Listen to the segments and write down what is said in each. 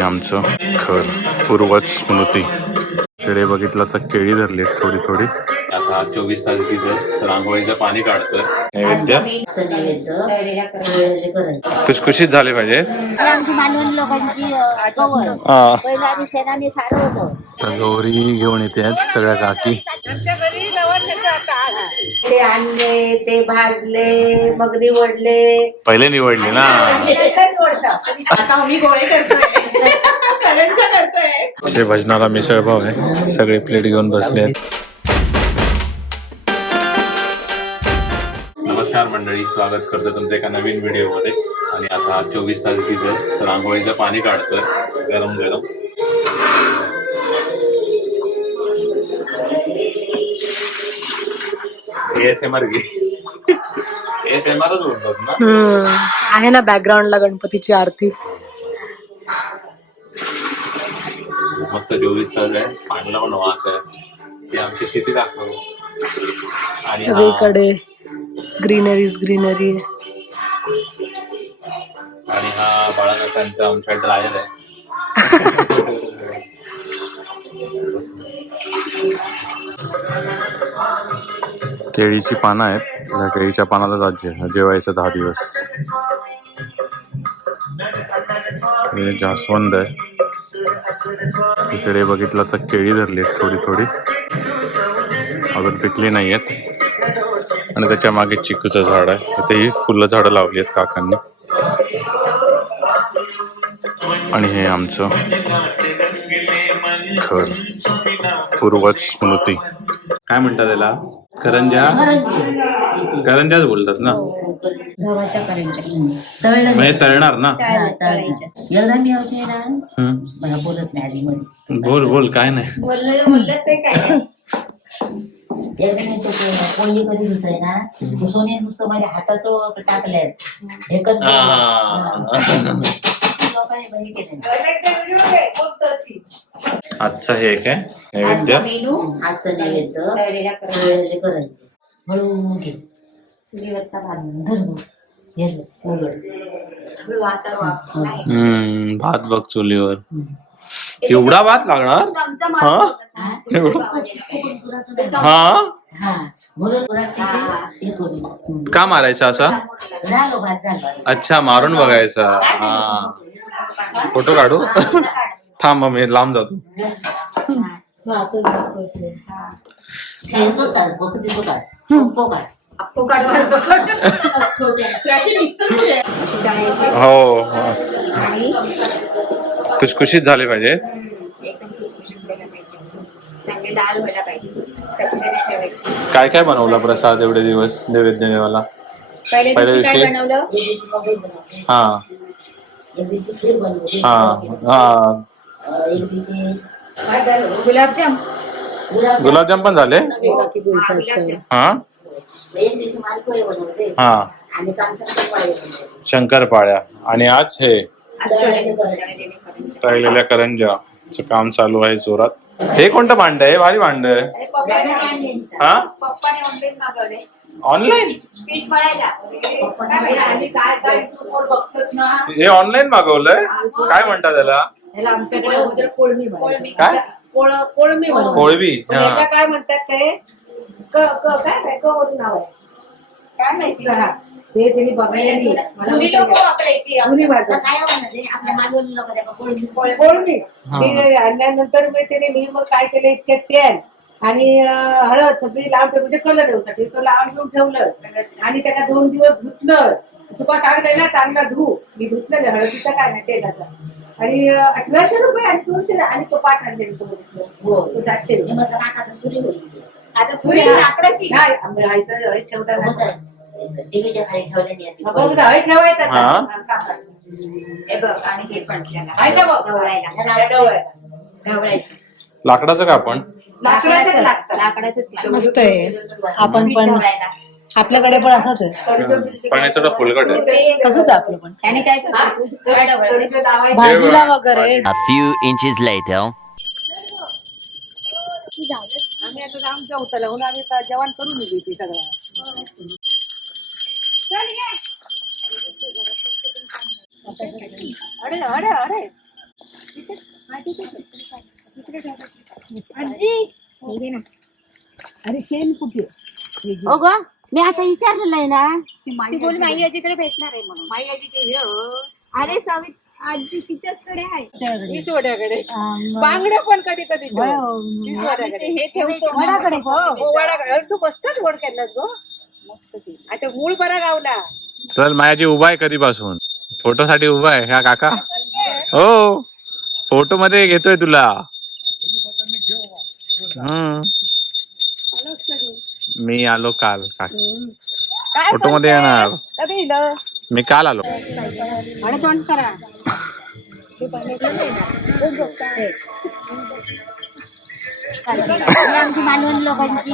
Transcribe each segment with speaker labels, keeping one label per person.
Speaker 1: आमचं घर पूर्वज स्मृती. खेडे बघितलं तर केळी धरली थोडी थोडी. आता चोवीस तास गिजर रांगोळीचं पाणी काढतोय. नैवेद्य? खुशखुशीत झाले पाहिजे. गौरी घेऊन येते आहेत सगळ्या काकी.
Speaker 2: ते आणले ते भाजले मग निवडले.
Speaker 1: पहिले निवडली ना.
Speaker 2: आता आम्ही गोळे करतोय. करंजा करतोय.
Speaker 1: ते भजनाला मिसळ भाव आहे. सगळे प्लेट घेऊन बसले आहेत. नमस्कार मंडळी स्वागत करतो तुमच्या एका नवीन व्हिडिओमध्ये. आणि आता चोवीस तास गिजर रांगोळीचं पाणी काढतोय गरम गरम एस-एम-आर घे. एस-एम-आरच बोलतात ना?
Speaker 3: हम्म. आहे ना बॅकग्राऊंडला गणपतीची आरती.
Speaker 1: मस्त चोवीस तास आहे. पाण्याला पण वास आहे. ती आमची शेती दाखव आणि हा
Speaker 3: सगळीकडे ग्रीनरीज ग्रीनरी
Speaker 1: आणि हा बाळानाथांचा आमचा ड्रायर आहे. केळीची पानं आहेत. या केळीच्या पानाला आज जेवायचं दहा दिवस. हे जास्वंद आहे. तिकडे बघितलं तर केळी धरली आहेत थोडी थोडी. अजून पिकली नाही आहेत. आणि त्याच्यामागे चिकूचं झाड आहे. तिथेही फुलं झाडं लावली आहेत काकांनी. आणि हे आमचं घर. पूर्वज स्मृती. काय म्हणतात त्याला? करंजा करंजाच बोलतात ना?
Speaker 2: गव्हाच्या करंजा तळलं
Speaker 1: म्हणजे तळणार ना?
Speaker 2: तळायच्या एकदा मी असे ना
Speaker 1: हम्म.
Speaker 2: मला बोलत नाही आधी मध्ये
Speaker 1: बोल बोल काय नाही.
Speaker 2: एकदा मी तो पोळी कधी ना ते सोने नुसतं माझ्या हाताचं टाकलंय. एकच.
Speaker 1: आजचं हे काय नैवेद्य.
Speaker 2: आजचं नैवेद्य. तळलेले करंजे हळू घे.
Speaker 4: चुलीवरचा भात
Speaker 2: धर मग. धर, उघड.
Speaker 1: हम्म. भात बघ चुलीवर. एवढा भात लागणार? हा? हा.
Speaker 2: हा? म्हणून तिथे हे.
Speaker 1: का मारायचा असा?
Speaker 2: झालं भात झालं.
Speaker 1: अच्छा मारून बघायचा. हा. फोटो काढू? थांब मग मी लांब जातो.
Speaker 2: काढ. काढ
Speaker 1: हो हो.
Speaker 4: आणि
Speaker 1: खुशखुशीत झाले पाहिजे. काय काय बनवला प्रसाद एवढे दिवस नैवेद्य देवाला
Speaker 4: पहिल्या दिवशी
Speaker 1: हा. हा हा.
Speaker 4: गुलाबजाम.
Speaker 2: गुलाब
Speaker 1: गुलाबजाम पण झाले?
Speaker 4: हा,
Speaker 1: हा. हा. शंकरपाळ्या. आणि आज हे तळलेल्या करंजाचं काम चालू आहे जोरात. हे कोणतं भांड आहे? भारी भांड आहे. हा?
Speaker 4: पप्पाने ऑनलाईन
Speaker 1: हे ऑनलाईन मागवलंय? काय म्हणतात त्याला?
Speaker 5: ह्याला आमच्याकडे अगोदर कोळमी
Speaker 4: कोळमी.
Speaker 5: म्हणतात
Speaker 1: काय?
Speaker 5: कोळ कोळमी म्हणतात.
Speaker 1: कोळवी
Speaker 5: पण याला
Speaker 1: हा.
Speaker 5: काय म्हणतात ते? क क काय? काय क वरून नाव आहे.
Speaker 4: काय माहिती?
Speaker 5: हा. ते त्यांनी बघायला नाही.
Speaker 4: जुनी लोक
Speaker 5: नाही.
Speaker 4: वापरायची
Speaker 5: जुनी
Speaker 2: आता काय आपल्या मालवण लोक
Speaker 1: हा.
Speaker 5: ते आणल्यानंतर मग त्याने मी मग काय केलं इतक्यात तेल आणि अं, हळद सगळी लावते म्हणजे कलर येऊसाठी तो लावून घेऊन ठेवलं. आणि त्याला दोन दिवस धुतलं. तुका सांगलंय ना चांगला धू. मी धुतलेलं हळदीचा काय नाही तेलाचा. आणि अं, अठराशे रुपये आणि दोनशे आणि तो पाठ आणले तो बघितलं.
Speaker 2: हो.
Speaker 5: तो सातशे. रुपये.
Speaker 2: काका सुरी होईल.
Speaker 4: आता सुरी लाकडाची.
Speaker 5: नाही आमच्या आईचं ठेवताना
Speaker 2: खाली
Speaker 5: हा, ठेवायचा.
Speaker 1: हा.
Speaker 5: हा.
Speaker 4: हे बघ आणि हे पण त्याला
Speaker 5: आहे का बघ?
Speaker 4: ढवळायला.
Speaker 5: ह्याला ठेवायचा.
Speaker 4: ढवळायचं.
Speaker 1: लाकडाचं का आपण?
Speaker 5: लाकडाचंच लागतं.
Speaker 4: लाकडाचंच लागतं.
Speaker 3: मस्त आहे. आपण पण
Speaker 4: ढवळायला.
Speaker 3: आपल्याकडे पण असंच आहे.
Speaker 1: पण हे थोडं फुलकट आहे.
Speaker 3: तसंच आहे आपलं पण.
Speaker 4: त्याने काय करतो? काय ढवळते.
Speaker 3: भाजीला वगैरे.
Speaker 6: A few inches later.
Speaker 5: आम्ही आता आमच्या होताला म्हणून आम्ही जेवण करून येऊ ते सगळं. अरे अरे अरे अरे शेण कुठे
Speaker 2: हो ग मी आता विचारलेलं आहे ना
Speaker 4: ती बोल माई आजीकडे भेटणार आहे म्हणून. माई आजी अरे सवित आजी तिच्याचकडे आहे.
Speaker 5: इसवड्याकडे बांगड्या पण कधी कधी हे ठेवतो वडाकडे वडाकडे. अरे तू मस्तच वड केलास गो. मस्त केली. आता मूळ बरा गावला.
Speaker 1: चल मायाजी उभा आहे कधीपासून. फोटो साठी उभा आहे ह्या काका. हो फोटो मध्ये घेतोय तुला. हम्म. मी आलो काल फोटो मध्ये येणार.
Speaker 5: कधी इलं?
Speaker 1: मी काल आलो.
Speaker 5: आणि तोंड करा.
Speaker 2: आमची मालवण लोकांची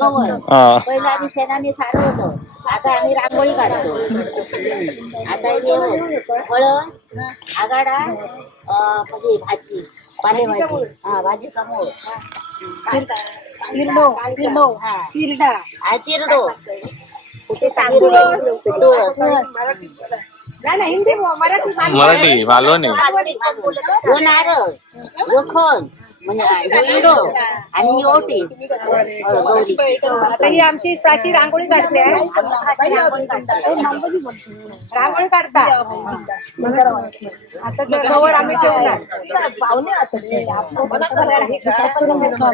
Speaker 2: गवळ
Speaker 1: हा.
Speaker 2: पहिलं आम्ही शेणाने सारवलं आता आम्ही रांगोळी काढतो. आता हे हळद आगाडा अं, म्हणजे भाजी पालेभाजी. हा भाजी समोर. हा. हा, तिरडो. कुठे
Speaker 5: तुळस. हिंदी मराठी.
Speaker 1: मराठी मालवणी
Speaker 2: वो नारळ वो खण म्हणजे आणि ही ओटी. गौरी.
Speaker 5: आता ही आमची प्राची रांगोळी काढते. आहे. रांगोळी काढता. आता ते कवर आम्ही ठेवणार.
Speaker 2: व्हिडिओमध्ये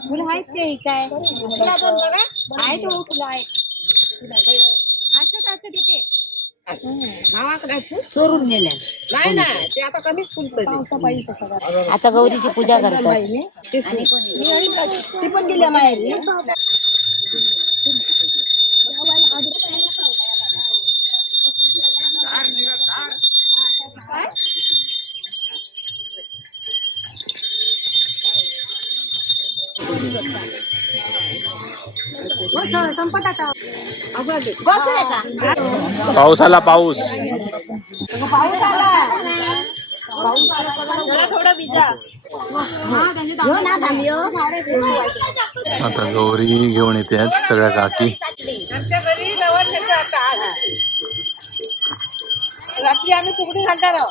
Speaker 4: फुलं आहेत ते काय आहे तो फुलं आहेत असत असत तिथे
Speaker 2: चोरून गेल्या
Speaker 5: नाही ना ते आता कमीच फुलत
Speaker 2: आता गौरीची पूजा करतात.
Speaker 5: ती पण गेल्या माहेरी.
Speaker 1: पाऊस आला पाऊस. आता गौरी घेऊन येते सगळ्या काकी.
Speaker 5: रात्री आम्ही फुगडी घालणार आहोत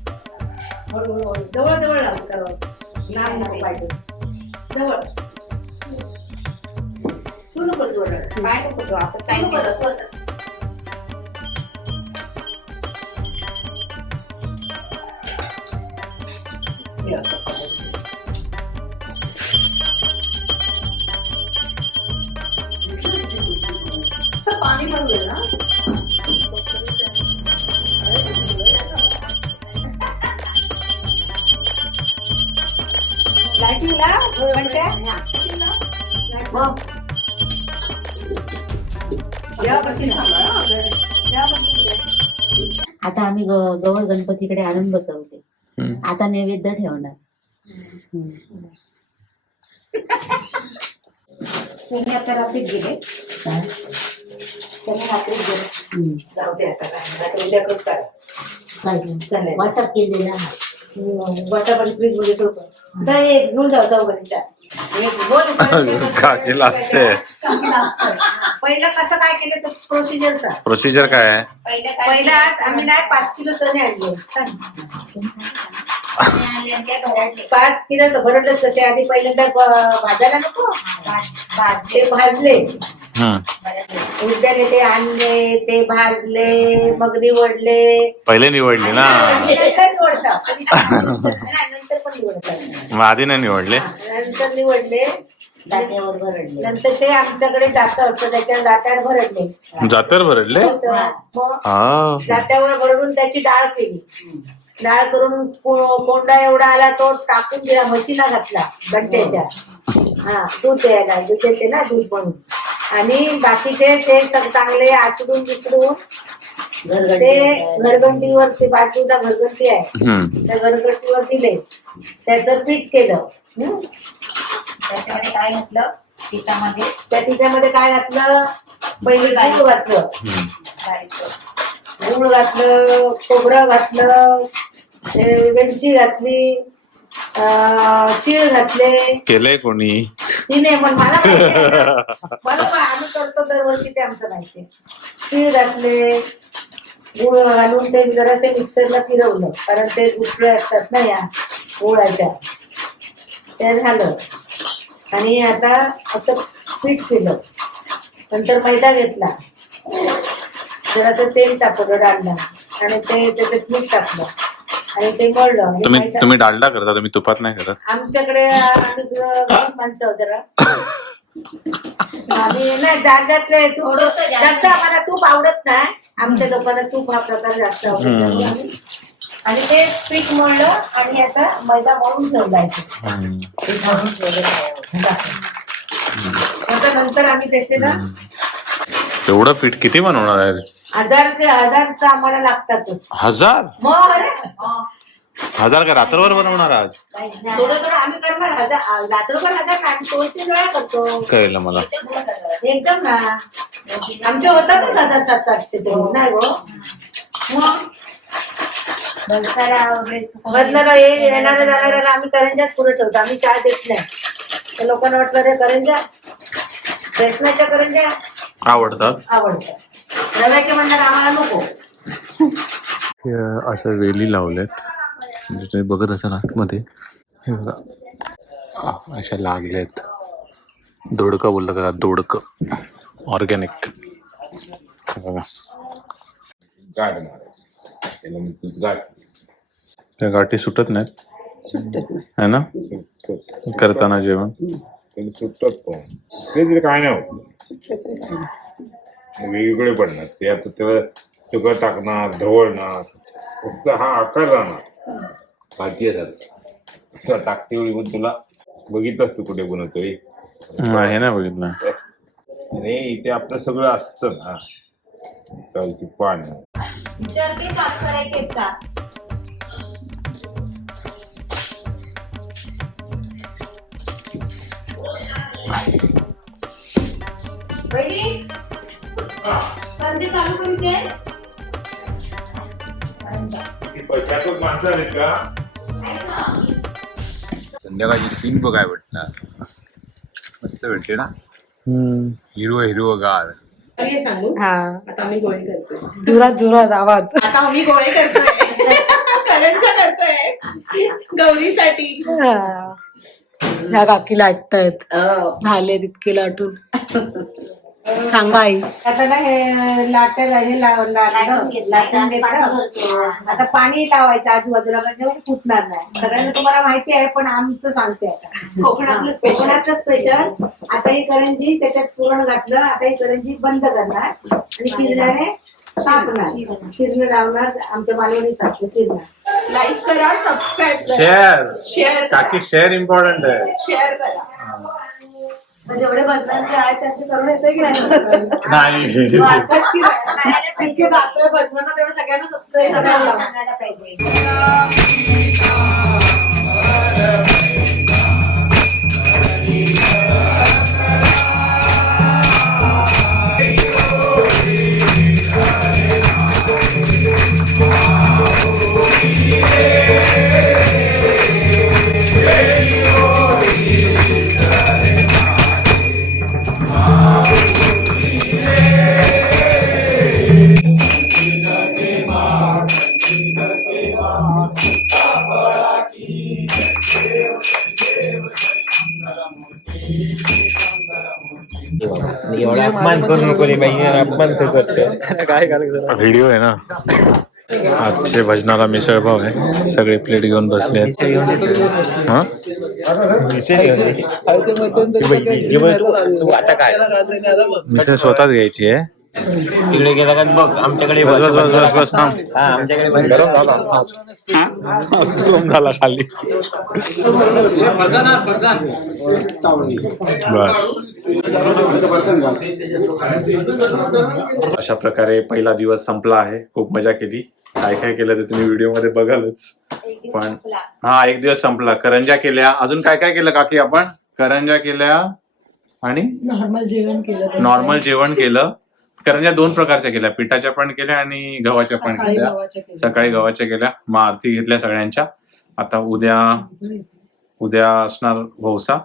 Speaker 5: जा. जवळ जवळ लाव जवळ. लांब नको पाहिजे. जवळ तू नको जवळ
Speaker 4: काय नको तो आता साईड
Speaker 5: नको असं.
Speaker 2: आता आम्ही ग- गौर गणपतीकडे आणून बसवते. आता नैवेद्य ठेवणार.
Speaker 5: चणे आता रात्रीच गेले.
Speaker 2: हम्म.
Speaker 5: जाऊ दे आता काय. आता उद्या करू काय?
Speaker 2: काय?
Speaker 5: चालेल.
Speaker 2: वाटप केलेलं
Speaker 5: फ्रीज ठेवतो. जा एक घेऊन जाऊ एक गोल
Speaker 1: काकीला असते.
Speaker 5: पहिलं कसं काय केलं तर प्रोसिजरचा
Speaker 1: प्रोसिजर काय आहे?
Speaker 4: पहिलं काय
Speaker 5: पहिला आज आम्ही नाही पाच किलो चणे आणले. पाच किलो भरडच कसे आधी पहिल्यांदा भाजायला नको? ते भाजले.
Speaker 1: हम्म.
Speaker 5: उद्याने ते आणले ते भाजले मग निवडले.
Speaker 1: पहिले निवडले ना.
Speaker 5: नंतर निवडतात नंतर पण निवडतात.
Speaker 1: मग आधी नाही निवडले?
Speaker 5: नंतर निवडले.
Speaker 2: जागेवर भरडले.
Speaker 5: नंतर ते आमच्याकडे जात असतं त्याच्या जात्यावर भरडले.
Speaker 1: जातर भरडले?
Speaker 5: मग
Speaker 1: हा.
Speaker 5: जात्यावर भरडून त्याची डाळ केली. डाळ करून को- कोंडा एवढा आला तो टाकून दिला म्हशीला घातला गट्ट्याच्या हा दूध द्यायला दूध देते ना दूध म्हणून आणि बाकीचे ते सग चांगले आसडून बिसडून ते घरगंटीवर ते बाजूला घरगंटी आहे. त्या घरगंटीवर दिले त्याचं पीठ केलं. हं?
Speaker 4: त्याच्यामध्ये काय घातलं? पिठामध्ये.
Speaker 5: त्या पिठामध्ये काय घातलं? पहिले गूळ घातलं. गूळ घातलं खोबरं घातलं वेलची घातली. अं, तीळ घातले.
Speaker 1: केलंय कोणी?
Speaker 5: तिने पण मला माहिती आहे ना. मला पण आम्ही करतो दरवर्षी ते आमचं माहिती आहे. तीळ घातले गुळ घालून ते जरासे मिक्सरला फिरवलं कारण ते गुठळे असतात ना या गुळाच्या. ते झालं. आणि आता असं पीठ केलं. नंतर मैदा घेतला. जरासं तेल टाकलं डालला आणि ते त्याच्यात मीठ टाकलं. आणि ते मळलं आणि
Speaker 1: तुम्ही तुम्ही डालडा करता तुम्ही तुपात नाही करत?
Speaker 5: आमच्याकडे आम्ही ग- गरीब माणसं आहोत जरा आम्ही नाही डालड्यातले तूप
Speaker 4: थोडंसं जास्त.
Speaker 5: जास्त आम्हाला तूप आवडत नाही. आमच्या लोकांना तूप हा प्रकार जास्त आवडतो. आम्ही- आणि ते पीठ मळलं आणि आता मैदा मळून ठेवलायचं.
Speaker 1: हम्म.
Speaker 5: पीठ मळून ठेवलं. आता नंतर आम्ही त्याचे ना
Speaker 1: एवढं पीठ किती बनवणार आहे?
Speaker 5: हजारचे हजार तर आम्हाला लागतातच.
Speaker 1: हजार?
Speaker 5: मग अरे.
Speaker 1: हजार का रात्रभर बनवणार आज?
Speaker 5: थोडं थोडं आम्ही करणार हजार रात्रभर हजार नाही आम्ही दोन तीन वेळा करतो.
Speaker 1: कळलं मला.
Speaker 5: एकदम ना. आमचे होतातच हजार सात आठशे ते नाही हो? येणाऱ्या जाणाऱ्याला आम्ही करंजाच पुढे ठेवतो आम्ही चहा देत नाही. त्या लोकांना वाटलं रे करंजा बेसनाच्या करंजा
Speaker 1: आवडतात.
Speaker 5: आवडतात. रव्याचे म्हणणार आम्हाला नको.
Speaker 1: हे असं वेली लावल्यात म्हणजे तुम्ही बघत असाल आतमध्ये. हे बघा. आ, अशा लागल्यात. दोडकं बोललं त्याला दोडकं. ऑर्गॅनिक बघा.
Speaker 7: गाठ मारायची. त्याला म्हणतात गाठ
Speaker 1: त्या गाठी सुटत नाहीत. है ना? करताना जेवण.
Speaker 7: त्याला सुटतात पण. ते तरी काय नाही होत. वेगवेगळे पडणार ते आता त्याला सगळं टाकणार ढवळणार. फक्त हा आकार राहणार. भाजी आहे सारखा टाकते वेळी पण तुला बघितलंस तू कुठे बनवतोय
Speaker 1: हा, हे नाही बघितलं.
Speaker 7: आणि इथे आपलं सगळं असतं ना. चालती पान.
Speaker 4: चरबी साफ करायचे का?
Speaker 7: संध्याकाळची सीन बघाय भेटणार मस्त भेटते ना? हिरवं हिरवं गाळ
Speaker 5: हे सांगू.
Speaker 3: हा.
Speaker 5: आता आम्ही गोळी करतो
Speaker 3: जोरात जोरात आवाज.
Speaker 5: आता आम्ही गोळे करतोय. करंजा करतोय. गौरीसाठी.
Speaker 3: हा. ह्या काकी लाटतायत. झाले तितके लाटून. सांगा आई.
Speaker 5: आता ना हे लाटायला हे लाव-
Speaker 2: लाटून घेतलं.
Speaker 5: लाटून. आता पाणी लावायचं आजूबाजूला म्हणजे फुटणार नाही. सगळ्यांना तुम्हाला माहिती आहे पण आमचं सांगते आता.
Speaker 3: कोकणातलं
Speaker 5: कोकणातलं स्पेशल आता ही करंजी त्याच्यात पुरण घातलं. आता ही करंजी बंद करणार. आणि चिरण्याने लावणार आमच्या सारखं
Speaker 3: लाईक करा सबस्क्राईब
Speaker 1: शेअर
Speaker 3: शेअर
Speaker 1: काकी शेअर इम्पॉर्टंट आहे.
Speaker 3: शेअर करा. जेवढे भजनांचे आहेत त्यांचे करून येते की नाही?
Speaker 1: नाही.
Speaker 3: वाटतात की नाही? इतके जातोय भजनांना तेवढं सगळ्यांना सबस्क्राईब करायला लावा.
Speaker 4: सांगायला पाहिजे
Speaker 8: एवढा अपमान करू नको रे बाई अपमान तर करतो काय करायचं
Speaker 1: व्हिडिओ आहे ना. आजचे भजनाला मिसळपाव आहे. सगळे प्लेट घेऊन बसले आहेत. हा?
Speaker 8: आता काय?
Speaker 1: मिसळ स्वतःच घ्यायची आहे.
Speaker 8: तिकडे गेला का बघ आमच्याकडे
Speaker 1: बस बस बस बस बस थांब.
Speaker 8: हा आमच्याकडे बंद
Speaker 1: गरम झाला खाली. बस. अशा प्रकारे पहिला दिवस संपला आहे. खूप मजा केली. काय काय केलं ते तुम्ही व्हिडिओमध्ये बघालच पण हा एक दिवस संपला. करंजा केल्या. अजून काय काय केलं काकी आपण? करंजा केल्या आणि
Speaker 3: नॉर्मल जेवण केलं
Speaker 1: नॉर्मल जेवण केलं. करंजा दोन प्रकारच्या केल्या. पिठाच्या पण केल्या आणि गव्हाच्या पण
Speaker 3: सकाळी केल्या.
Speaker 1: सकाळी गव्हाच्या केल्या. मग आरती घेतल्या सगळ्यांच्या. आता उद्या उद्या असणार भोवसा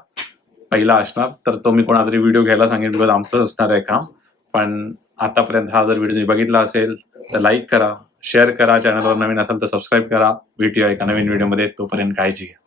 Speaker 1: पहिला असणार. तर तो मी कोणातरी व्हिडिओ घ्यायला सांगेन बिकॉज आमचंच असणार आहे काम. पण आतापर्यंत हा जर व्हिडिओ तुम्ही बघितला असेल तर लाईक करा शेअर करा. चॅनलवर नवीन असेल तर सबस्क्राईब करा. भेटूया एका नवीन व्हिडिओमध्ये तोपर्यंत काळजी घ्या.